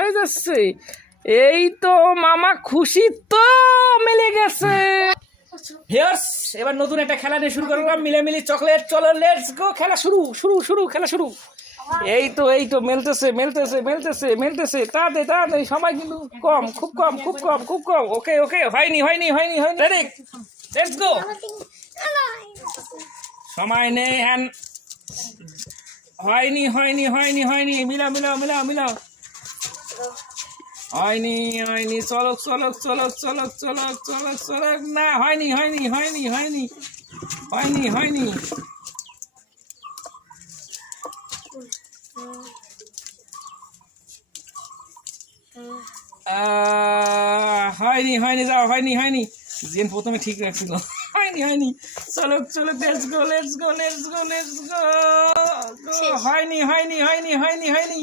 হয়ে যাচ্ছে। এই তো মামা খুশি তো, মিলে গেছে। ভিউয়ার্স, এবার নতুন একটা খেলা দিয়ে শুরু করলাম, মিলেমিলি চকলেট। চলো লেটস গো, খেলা শুরু শুরু শুরু, খেলা শুরু। এই তো মেলতেছে মেলতেছে মেলতেছে মেলতেছে, তাড়াতাড়ি তাড়াতাড়ি, সময় কিন্তু কম, খুব কম খুব কম খুব কম। ওকে ওকে, হয়নি হয়নি হয়নি হয়নি, রেডি লেটস গো। সময় নেই, হ্যান হয়নি হয়নি হয়নি হয়নি, মিলাও মিলাও মিলাও মিলাও, হয়নি হয়নি, চলক চলক চলক চলক চলক চলক চলক, না হয়নি হয়নি হয়নি হয়নি হয়নি হয়নি হয়নি হয়নি, যাও, হয়নি হয়নি, জেন প্রথমে ঠিক রাখছিল, হয়নি হয়নি, চলক চলক, let's go let's go let's go let's go, হয়নি হয়নি হয়নি হয়নি হয়নি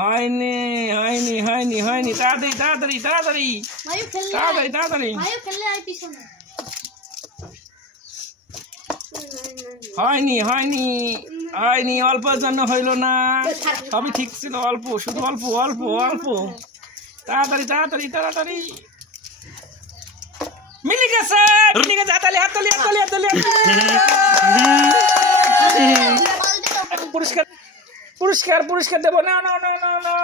হয়নি হয়নি হয়নি হয়নি, তাড়াতাড়ি তাড়াতাড়ি তাড়াতাড়ি তাড়াতাড়ি তাড়াতাড়ি, হয়নি হয়নি হয়নি, অল্পের জন্য হইল না, সবই ঠিক ছিল, অল্প, শুধু অল্প অল্প অল্প, তাড়াতাড়ি তাড়াতাড়ি তাড়াতাড়ি, মিলে গেছে মিলে গেছে, হাতালি হাতালি হাতালি হাতালি, পুরস্কার পুরস্কার পুরস্কার দেবো, না না না না না।